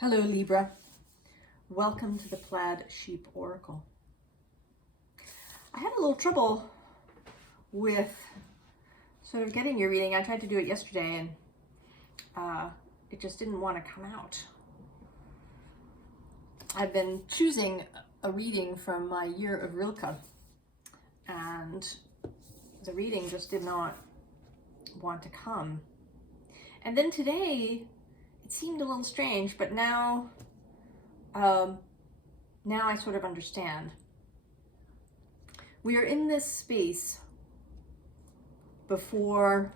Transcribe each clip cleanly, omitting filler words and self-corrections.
Hello Libra, welcome to the Plaid Sheep Oracle. I had a little trouble with sort of getting your reading. I tried to do it yesterday and it just didn't want to come out. I've been choosing a reading from my year of Rilke and the reading just did not want to come. And then today it seemed a little strange, but now I sort of understand. We are in this space before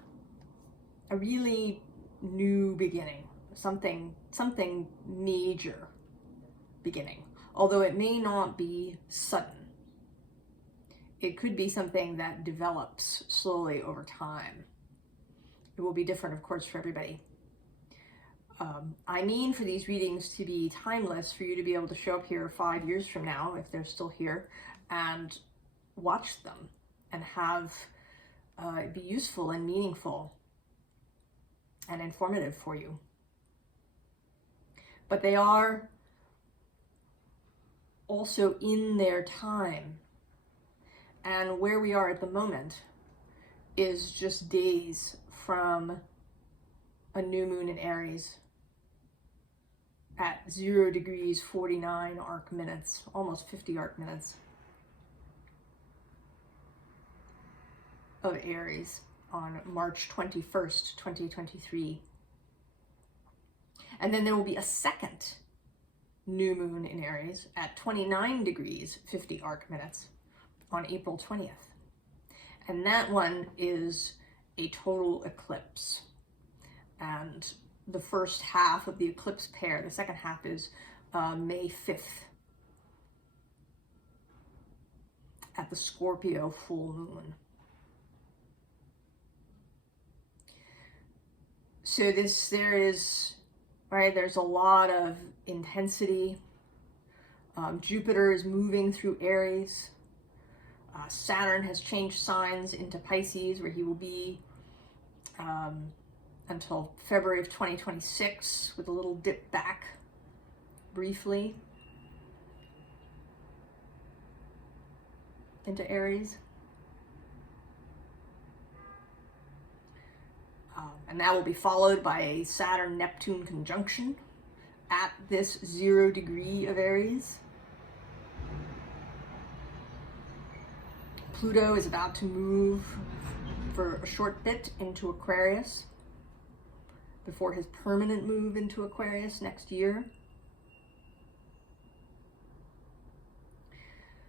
a really new beginning, something major beginning. Although it may not be sudden. It could be something that develops slowly over time. It will be different, of course, for everybody. I mean for these readings to be timeless, for you to be able to show up here 5 years from now, if they're still here, and watch them and have it be useful and meaningful and informative for you. But they are also in their time. And where we are at the moment is just days from a new moon in Aries at 0 degrees 49 arc minutes, almost 50 arc minutes of Aries on March 21st, 2023. And then there will be a second new moon in Aries at 29 degrees 50 arc minutes on April 20th. And that one is a total eclipse. And the first half of the eclipse pair, the second half is May 5th at the Scorpio full moon. So there's a lot of intensity. Jupiter is moving through Aries. Saturn has changed signs into Pisces, where he will be until February of 2026, with a little dip back briefly into Aries. And that will be followed by a Saturn-Neptune conjunction at this 0 degree of Aries. Pluto is about to move for a short bit into Aquarius before his permanent move into Aquarius next year.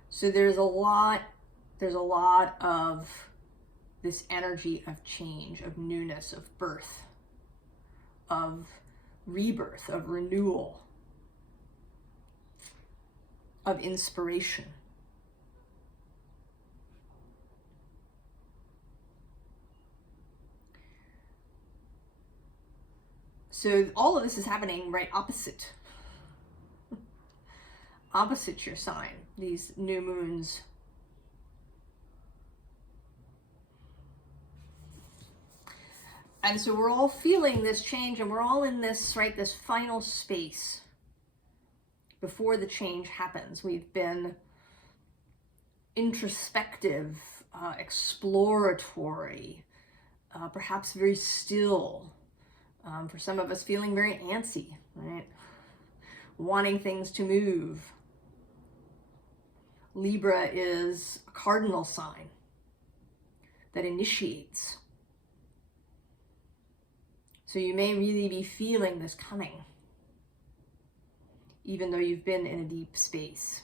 So there's a lot of this energy of change, of newness, of birth, of rebirth, of renewal, of inspiration. So all of this is happening right opposite your sign, these new moons. And so we're all feeling this change, and we're all in this, this final space before the change happens. We've been introspective, exploratory, perhaps very still. For some of us, feeling very antsy, right? Wanting things to move. Libra is a cardinal sign that initiates. So you may really be feeling this coming, even though you've been in a deep space.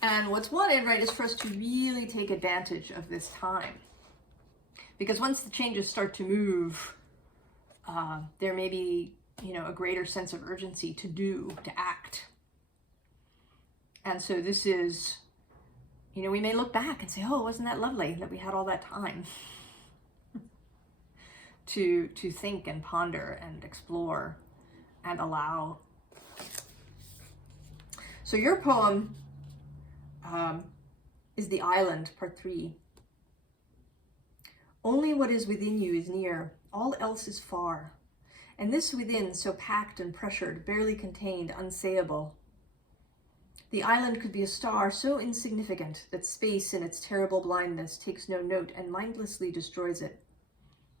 And what's wanted, is for us to really take advantage of this time. Because once the changes start to move, there may be, a greater sense of urgency to act. And so this is, we may look back and say, oh, wasn't that lovely that we had all that time to think and ponder and explore and allow. So your poem is The Island, Part 3. Only what is within you is near, all else is far. And this within, so packed and pressured, barely contained, unsayable. The island could be a star so insignificant that space in its terrible blindness takes no note and mindlessly destroys it.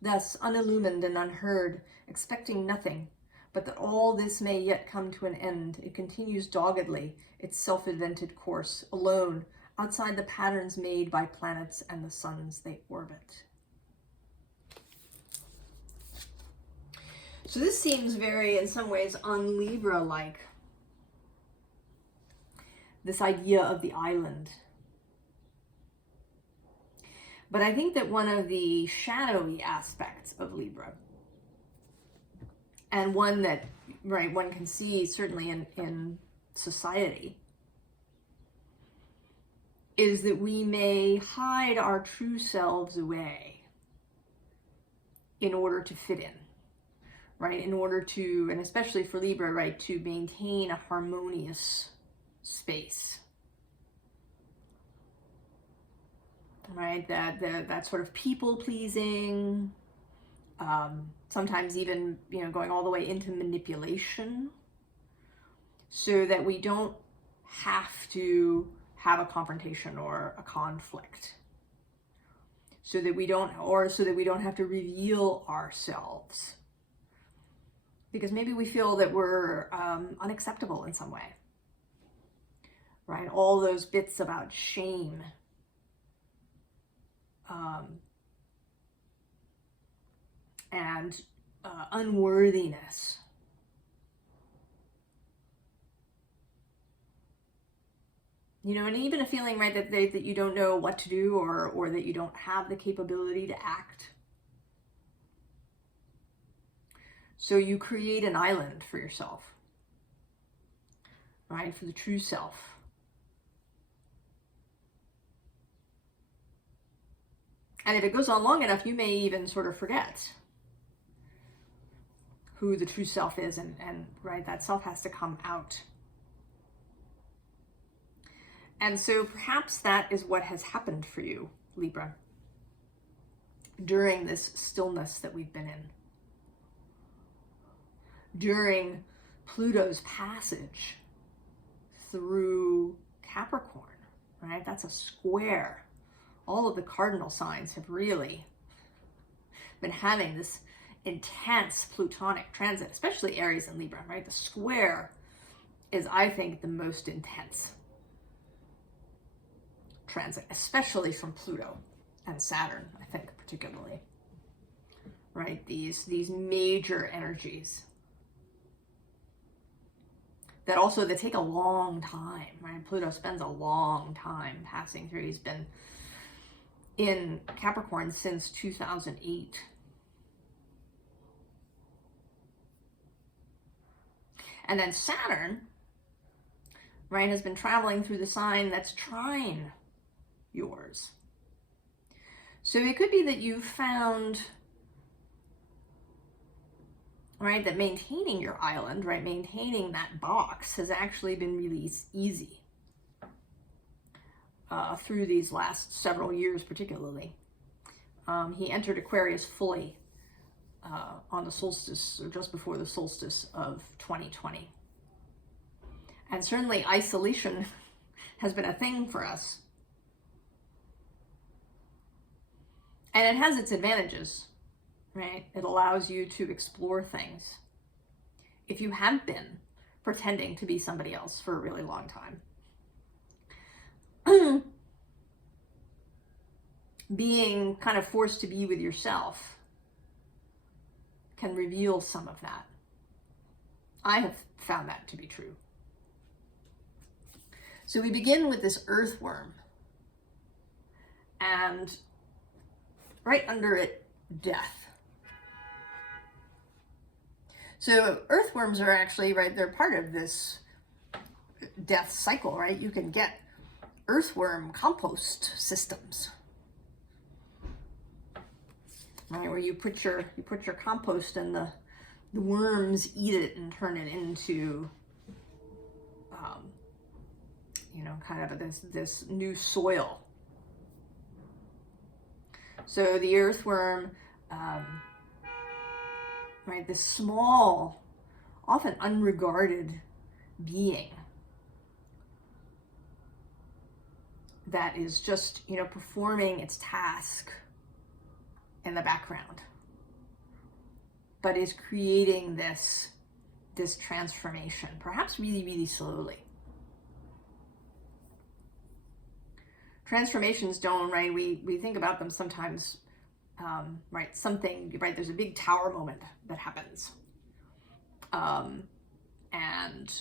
Thus, unillumined and unheard, expecting nothing, but that all this may yet come to an end, it continues doggedly its self-invented course, alone, outside the patterns made by planets and the suns they orbit. So this seems very, in some ways, un-Libra-like. This idea of the island. But I think that one of the shadowy aspects of Libra, and one that, right, one can see certainly in society, is that we may hide our true selves away in order to fit in, right? In order to, and especially for Libra, right, to maintain a harmonious space, right? That sort of people pleasing, sometimes even, going all the way into manipulation, so that we don't have to have a confrontation or a conflict, so that we don't have to reveal ourselves, because maybe we feel that we're unacceptable in some way, right? All those bits about shame, and unworthiness. And even a feeling, right, that you don't know what to do, or that you don't have the capability to act. So you create an island for yourself, right, for the true self. And if it goes on long enough, you may even sort of forget who the true self is, and right, that self has to come out. And so perhaps that is what has happened for you, Libra, during this stillness that we've been in. During Pluto's passage through Capricorn, right? That's a square. All of the cardinal signs have really been having this intense Plutonic transit, especially Aries and Libra, right? The square is, I think, the most intense transit, especially from Pluto and Saturn, I think, particularly, right? These major energies that take a long time, right? Pluto spends a long time passing through. He's been in Capricorn since 2008. And then Saturn, right, has been traveling through the sign that's trine yours. So it could be that you've found, right, that maintaining your island, right, maintaining that box has actually been really easy through these last several years, particularly. He entered Aquarius fully on the solstice, or just before the solstice of 2020. And certainly isolation has been a thing for us. And it has its advantages, right? It allows you to explore things if you have been pretending to be somebody else for a really long time. Being kind of forced to be with yourself can reveal some of that. I have found that to be true. So we begin with this earthworm, and right under it, death. So earthworms are actually, right, they're part of this death cycle, right? You can get earthworm compost systems, right, where you put your compost and the worms eat it and turn it into kind of this new soil. So the earthworm, right, this small, often unregarded being that is just, you know, performing its task in the background, but is creating this transformation, perhaps really, really slowly. Transformations don't, right, we think about them sometimes, right, something, right, there's a big tower moment that happens. And,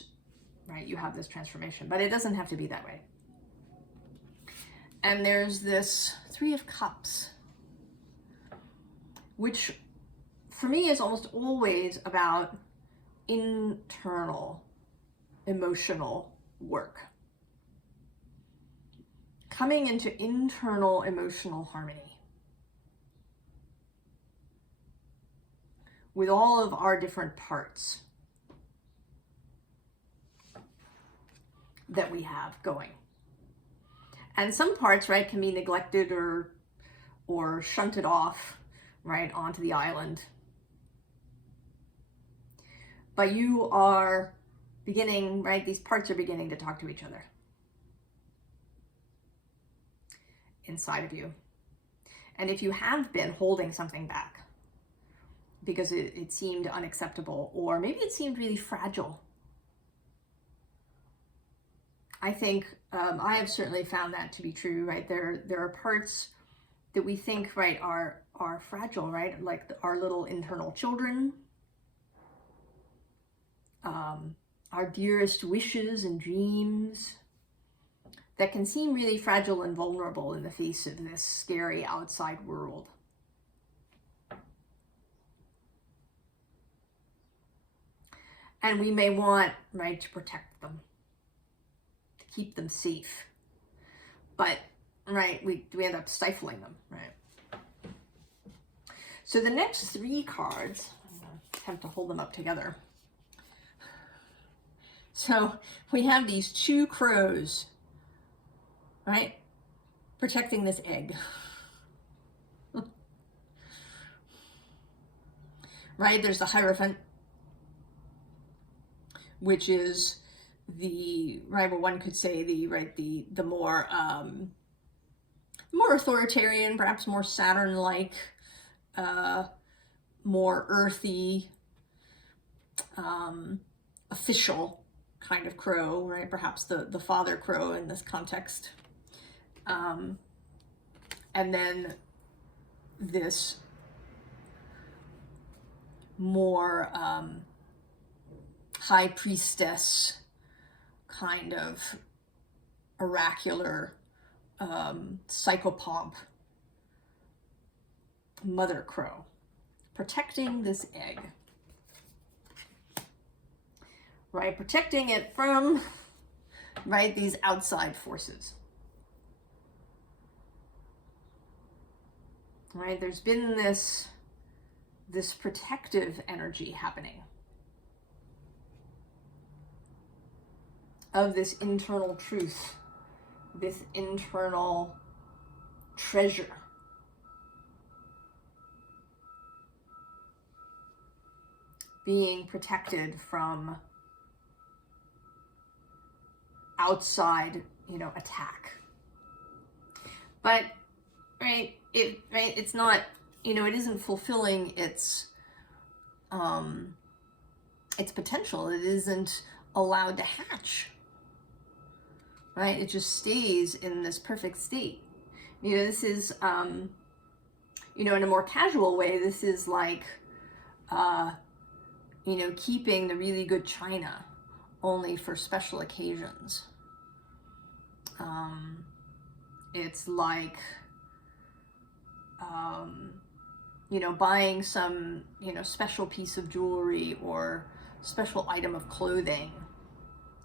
right, you have this transformation, but it doesn't have to be that way. And there's this Three of Cups, which for me is almost always about internal emotional work. Coming into internal emotional harmony with all of our different parts that we have going. And some parts, right, can be neglected or shunted off, right, onto the island. But you are beginning, right, these parts are beginning to talk to each other inside of you. And if you have been holding something back because it seemed unacceptable, or maybe it seemed really fragile, I think I have certainly found that to be true, right? There are parts that we think, right, are fragile, right? Like our little internal children, our dearest wishes and dreams, that can seem really fragile and vulnerable in the face of this scary outside world. And we may want, right, to protect them, to keep them safe. But, right, we end up stifling them, right? So the next three cards, I'm going to attempt to hold them up together. So we have these two crows, right, protecting this egg. Right, there's the Hierophant, which is the, right, well, one could say the, right, the more authoritarian, perhaps more Saturn-like, more earthy, official kind of crow, right? Perhaps the father crow in this context. And then this more high priestess kind of oracular psychopomp mother crow protecting this egg, right? Protecting it from, right, these outside forces. Right? There's been this protective energy happening of this internal truth, this internal treasure. Being protected from outside, you know, attack. But, right, it's not, you know, it isn't fulfilling its potential. It isn't allowed to hatch. Right? It just stays in this perfect state. You know, this is, you know, in a more casual way, this is like, you know, keeping the really good china only for special occasions. It's like, you know, buying some, you know, special piece of jewelry or special item of clothing,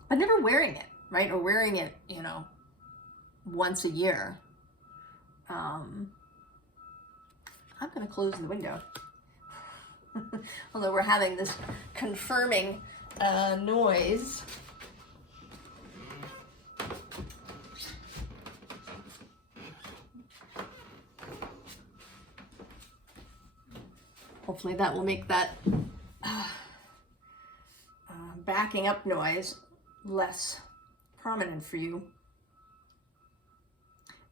but never wearing it, right? Or wearing it, you know, once a year. I'm going to close the window. Although we're having this confirming noise. hopefully that will make that backing up noise less prominent for you.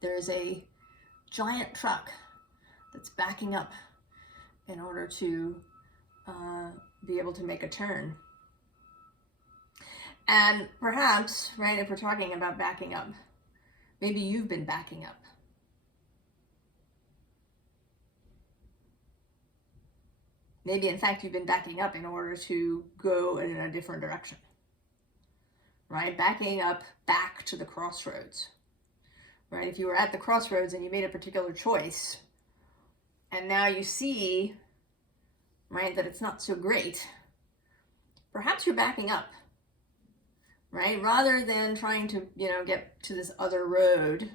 There's a giant truck that's backing up in order to be able to make a turn. And perhaps, right, if we're talking about backing up, maybe you've been backing up. Maybe, in fact, you've been backing up in order to go in a different direction, right? Backing up back to the crossroads, right? If you were at the crossroads and you made a particular choice, and now you see, right, that it's not so great, perhaps you're backing up, right? Rather than trying to, get to this other road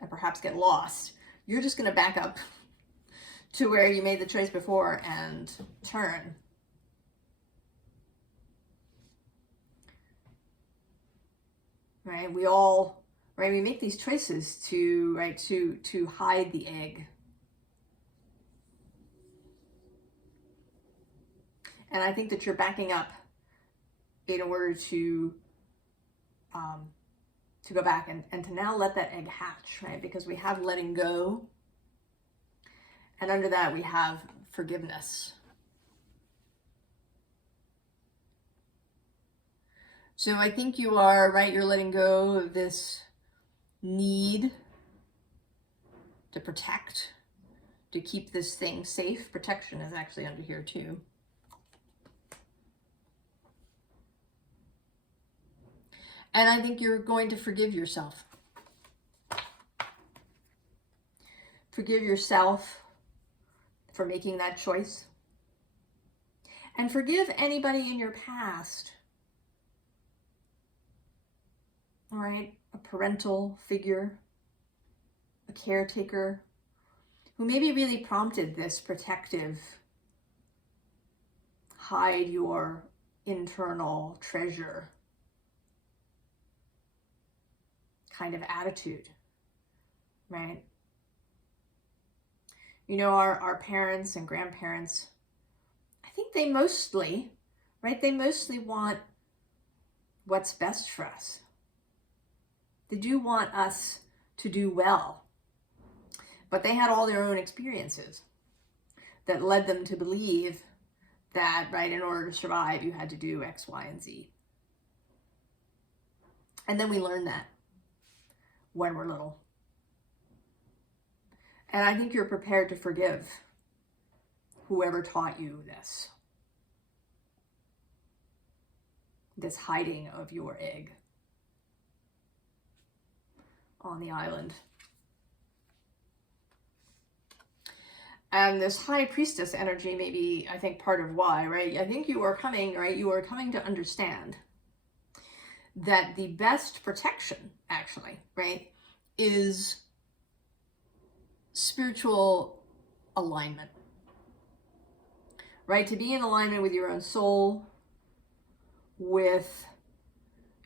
and perhaps get lost, you're just going to back up to where you made the choice before and turn. Right? We make these choices to hide the egg. And I think that you're backing up in order to go back and to now let that egg hatch, right? Because we have letting go. And under that, we have forgiveness. So I think you are, right, you're letting go of this need to protect, to keep this thing safe. Protection is actually under here too. And I think you're going to forgive yourself. Forgive yourself for making that choice. And forgive anybody in your past. All right, a parental figure, a caretaker, who maybe really prompted this protective, hide your internal treasure kind of attitude, right? Our parents and grandparents, I think they mostly want what's best for us. They do want us to do well, but they had all their own experiences that led them to believe that, right, in order to survive, you had to do X, Y, and Z. And then we learn that when we're little. And I think you're prepared to forgive whoever taught you this hiding of your egg on the island. And this high priestess energy may be, I think, part of why, right? I think you are coming to understand that the best protection, actually, right, is spiritual alignment, right? To be in alignment with your own soul, with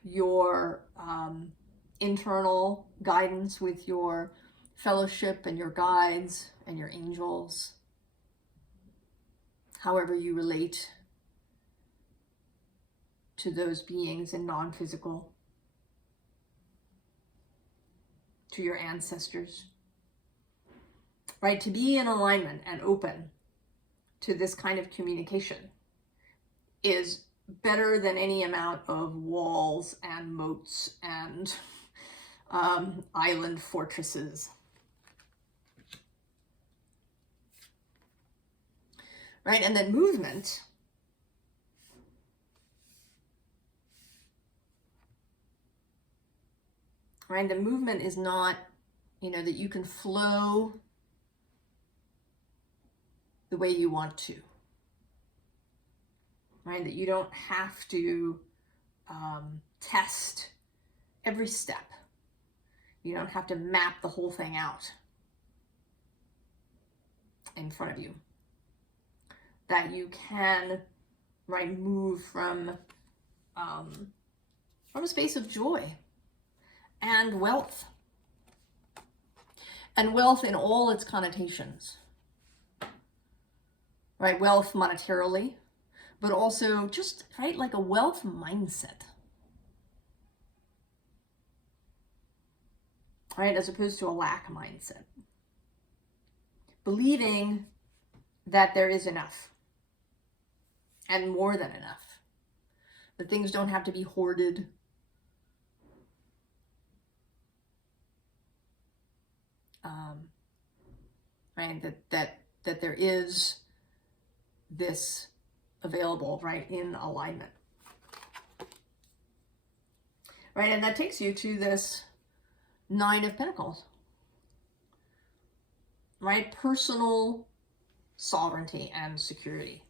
your internal guidance, with your fellowship and your guides and your angels, however you relate to those beings in non-physical, to your ancestors, right? To be in alignment and open to this kind of communication is better than any amount of walls and moats and island fortresses. Right? And then movement, right? The movement is not, that you can flow the way you want to, right? That you don't have to test every step. You don't have to map the whole thing out in front of you. That you can, right, move from a space of joy and wealth. And wealth in all its connotations. right? Wealth monetarily, but also just, right, like a wealth mindset, right? As opposed to a lack mindset. Believing that there is enough and more than enough. That things don't have to be hoarded. Right? That there is this available, right, in alignment. Right, and that takes you to this Nine of Pentacles. Right? Personal sovereignty and security.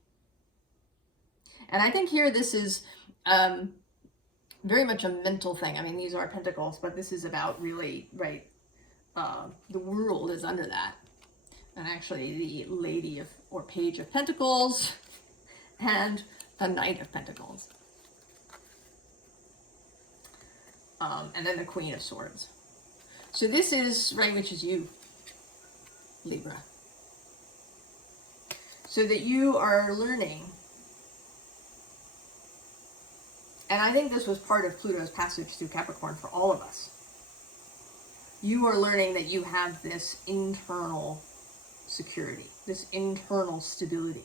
And I think here this is very much a mental thing. I mean, these are pentacles, but this is about really, right, the world is under that. And actually the Lady of, or Page of Pentacles, and the Knight of Pentacles. And then the Queen of Swords. So this is, right, which is you, Libra. So that you are learning. And I think this was part of Pluto's passage through Capricorn for all of us. You are learning that you have this internal security, this internal stability.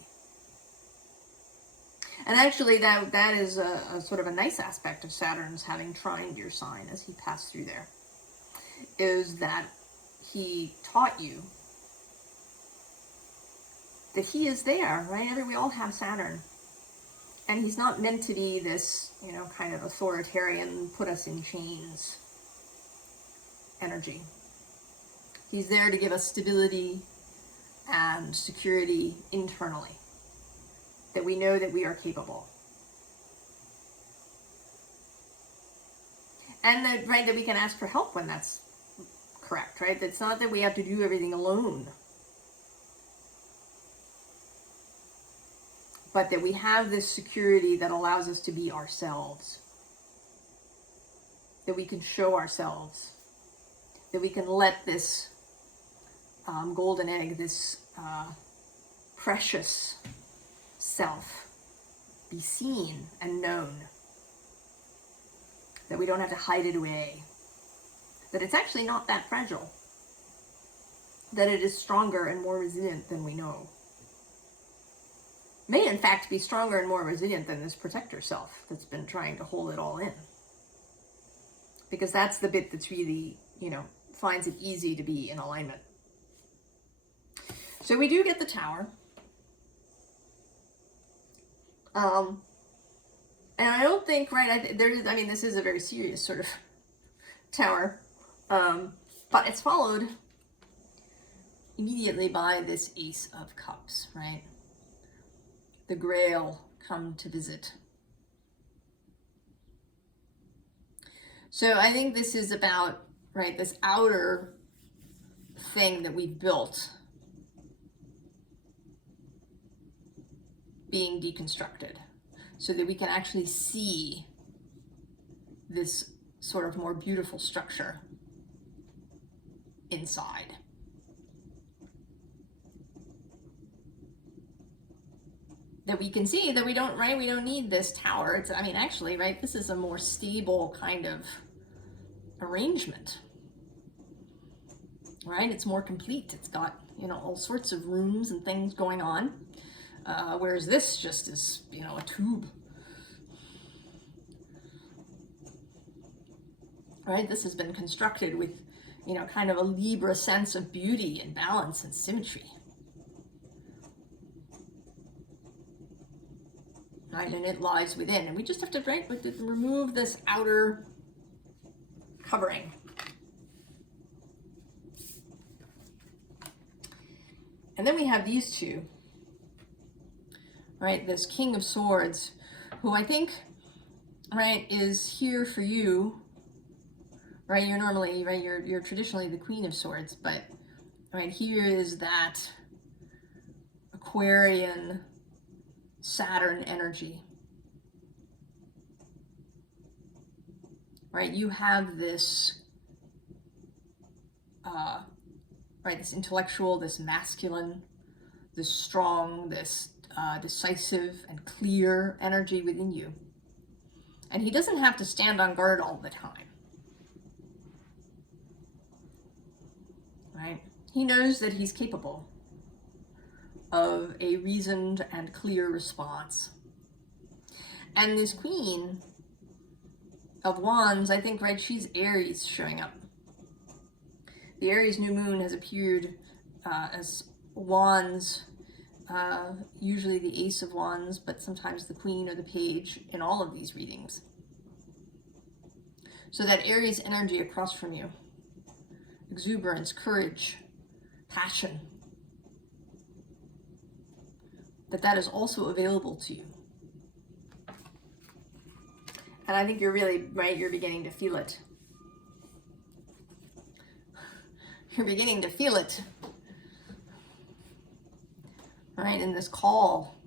And actually that is a sort of a nice aspect of Saturn's having trined your sign as he passed through there, is that he taught you that he is there, right? We all have Saturn. And he's not meant to be this, you know, kind of authoritarian, put us in chains energy. He's there to give us stability and security internally, that we know that we are capable. And that, right, that we can ask for help when that's correct, right? It's not that we have to do everything alone, but that we have this security that allows us to be ourselves, that we can show ourselves, that we can let this golden egg, this precious self, be seen and known, that we don't have to hide it away, that it's actually not that fragile, that it is stronger and more resilient than we know. May in fact be stronger and more resilient than this protector self that's been trying to hold it all in. Because that's the bit that's really, you know, finds it easy to be in alignment. So we do get the Tower. And I don't think, right, I mean, this is a very serious sort of Tower. But it's followed immediately by this Ace of Cups, right? The Grail come to visit. So I think this is about, right, this outer thing that we've built being deconstructed, so that we can actually see this sort of more beautiful structure inside. That we can see that we don't, right, we don't need this tower. It's, I mean, actually, right, this is a more stable kind of arrangement, right? It's more complete. It's got, you know, all sorts of rooms and things going on, whereas this just is, you know, a tube, right? This has been constructed with, you know, kind of a Libra sense of beauty and balance and symmetry. Right, and it lies within, and we just have to, right, remove this outer covering. And then we have these two, right, this King of Swords, who I think, right, is here for you, right? You're normally, right, you're traditionally the Queen of Swords, but right here is that Aquarian Saturn energy, right? You have this, right, this intellectual, this masculine, this strong, this decisive and clear energy within you. And he doesn't have to stand on guard all the time. Right? He knows that he's capable of a reasoned and clear response. And this Queen of Wands, I think, right, she's Aries showing up. The Aries new moon has appeared as Wands, usually the Ace of Wands, but sometimes the Queen or the Page in all of these readings. So that Aries energy across from you, exuberance, courage, passion, that is also available to you. And I think you're really, right, you're beginning to feel it. You're beginning to feel it. Right, in this call.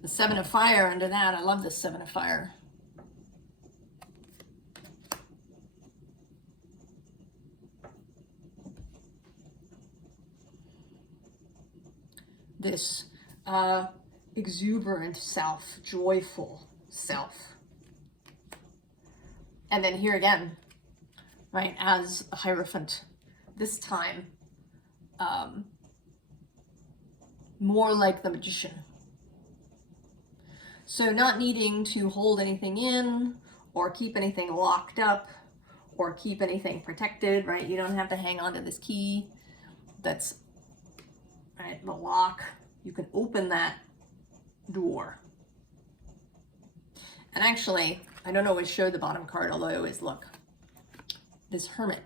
The Seven of Fire under that. I love this Seven of Fire. This exuberant self, joyful self. And then here again, right, as a Hierophant, this time more like the Magician. So not needing to hold anything in or keep anything locked up or keep anything protected, right? You don't have to hang on to this key that's, right, the lock. You can open that door. And actually, I don't always show the bottom card, although I always look. This Hermit.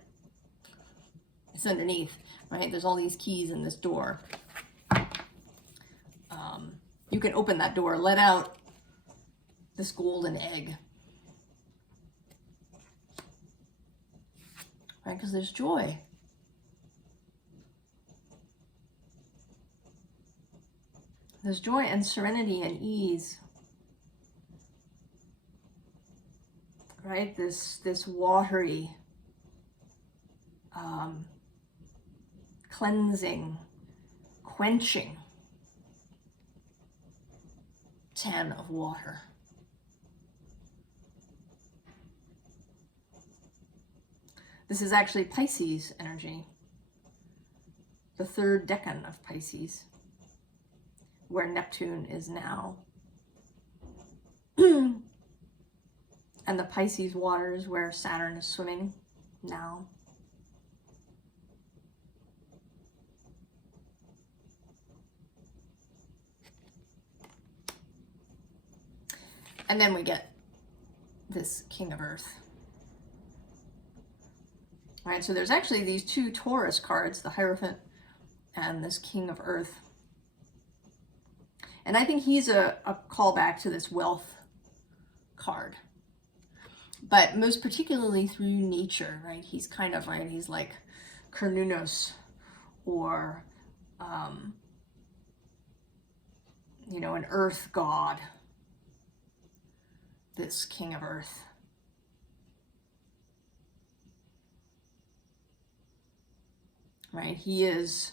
It's underneath, right? There's all these keys in this door. You can open that door, let out this golden egg. Right? Because there's joy. There's joy and serenity and ease. Right? This watery, cleansing, quenching Ten of Water. This is actually Pisces energy, the third decan of Pisces, where Neptune is now. And the Pisces waters where Saturn is swimming now. And then we get this King of Earth. All right, so there's actually these two Taurus cards, the Hierophant and this King of Earth. And I think he's a callback to this Wealth card. But most particularly through nature, right? He's kind of, right, he's like Cernunnos or, you know, an earth god. This King of Earth. Right? He is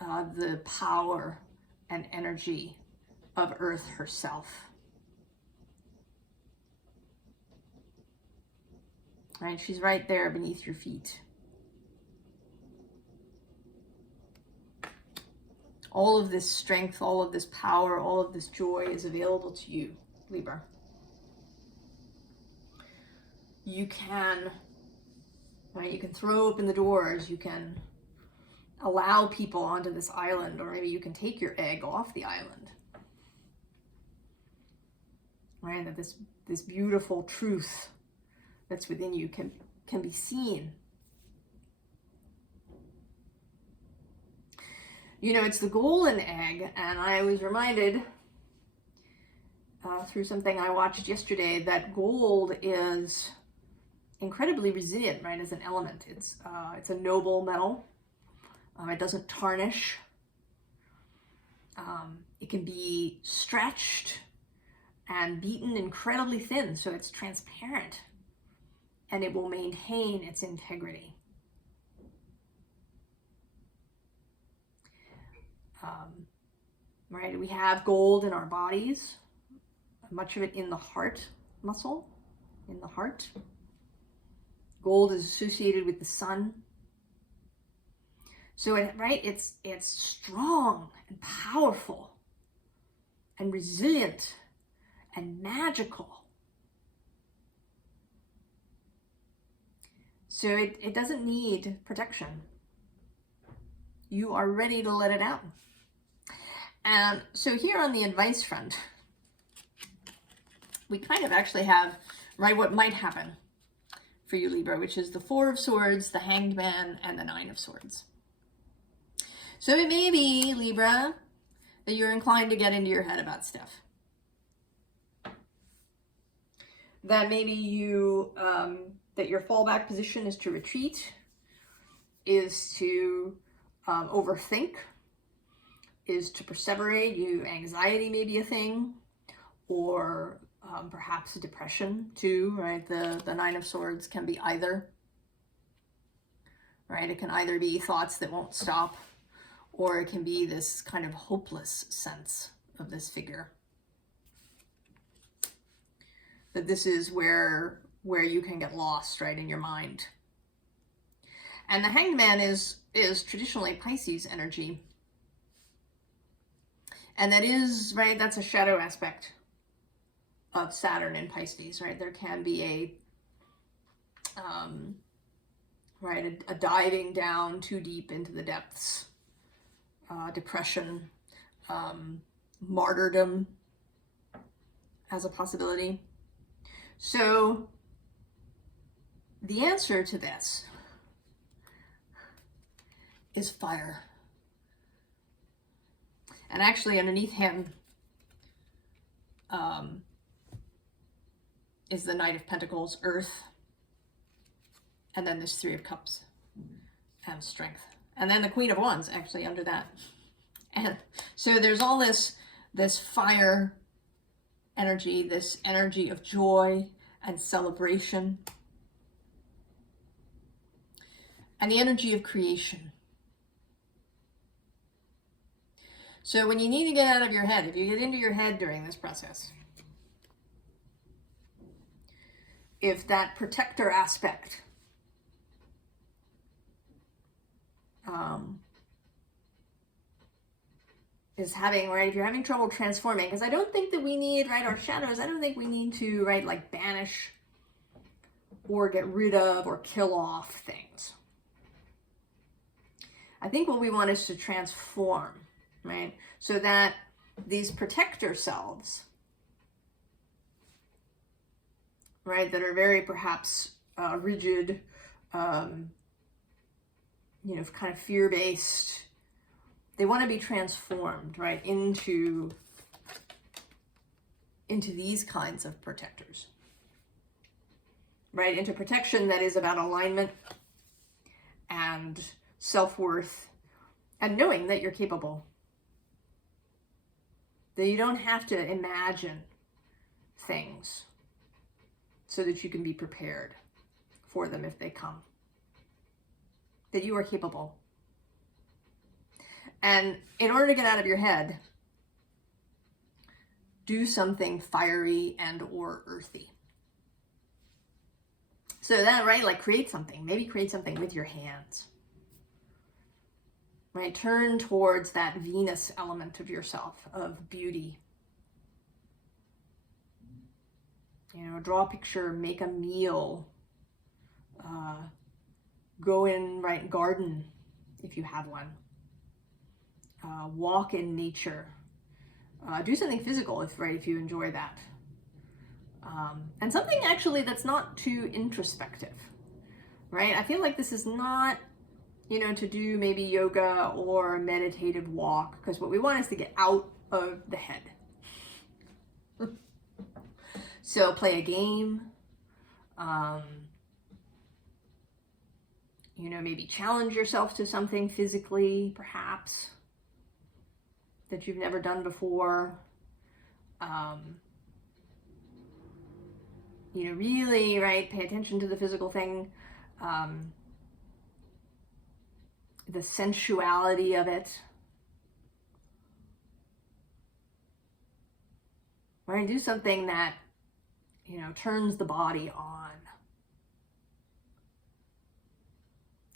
the power and energy of Earth herself. Right? She's right there beneath your feet. All of this strength, all of this power, all of this joy is available to you, Libra. You can, right, you can throw open the doors, you can allow people onto this island, or maybe you can take your egg off the island. Right, that this beautiful truth that's within you can be seen. You know, it's the golden egg, and I was reminded through something I watched yesterday that gold is incredibly resilient, right, as an element. It's a noble metal. It doesn't tarnish. It can be stretched and beaten incredibly thin, so it's transparent, and it will maintain its integrity. Right? We have gold in our bodies, much of it in the heart muscle, in the heart. Gold is associated with the sun. So it's strong and powerful and resilient and magical. So it doesn't need protection. You are ready to let it out. And so here on the advice front, we kind of actually have, right, what might happen for you, Libra, which is the Four of Swords, the Hanged Man, and the Nine of Swords. So it may be, Libra, that you're inclined to get into your head about stuff. That maybe you, that your fallback position is to retreat, is to overthink, is to perseverate. Anxiety may be a thing, or perhaps depression too, right? The Nine of Swords can be either, right? It can either be thoughts that won't stop, or it can be this kind of hopeless sense of this figure. That this is where you can get lost, right, in your mind. And the Hanged Man is traditionally Pisces energy. And that is, right, that's a shadow aspect of Saturn in Pisces, right? There can be a diving down too deep into the depths, depression, martyrdom as a possibility. So the answer to this is fire. And actually underneath him is the Knight of Pentacles, Earth. And then this Three of Cups and Strength. And then the Queen of Wands actually under that. And so there's all this fire energy, this energy of joy and celebration. And the energy of creation. So when you need to get out of your head, if you get into your head during this process, if that protector aspect is having, right, if you're having trouble transforming, because I don't think that we need, right, our shadows, I don't think we need to, right, like banish or get rid of or kill off things. I think what we want is to transform, right? So that these protector selves, right, that are very perhaps rigid, kind of fear-based, they want to be transformed, right, into these kinds of protectors, right, into protection that is about alignment and self-worth and knowing that you're capable, that you don't have to imagine things so that you can be prepared for them if they come, that you are capable. And in order to get out of your head, do something fiery and or earthy. So that, right, like create something, maybe create something with your hands, right? Turn towards that Venus element of yourself, of beauty. Draw a picture, make a meal, go in, right, garden if you have one. Walk in nature, do something physical if you enjoy that, and something actually that's not too introspective, right? I feel like this is not, to do maybe yoga or a meditative walk, because what we want is to get out of the head. So play a game, maybe challenge yourself to something physically, perhaps, that you've never done before. Really, right, pay attention to the physical thing, the sensuality of it, Right? Do something that, you know, turns the body on,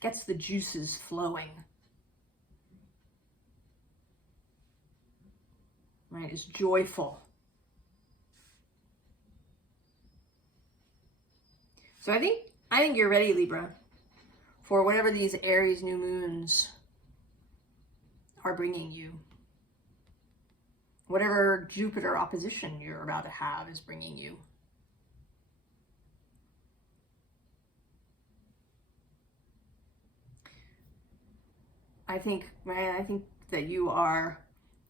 gets the juices flowing. Right? Is joyful. So I think you're ready, Libra, for whatever these Aries new moons are bringing you. Whatever Jupiter opposition you're about to have is bringing you. I think that you are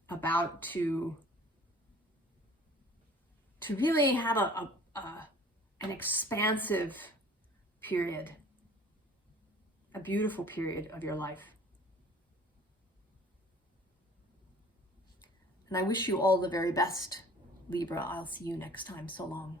about to really have an expansive period, a beautiful period of your life. And I wish you all the very best, Libra. I'll see you next time. So long.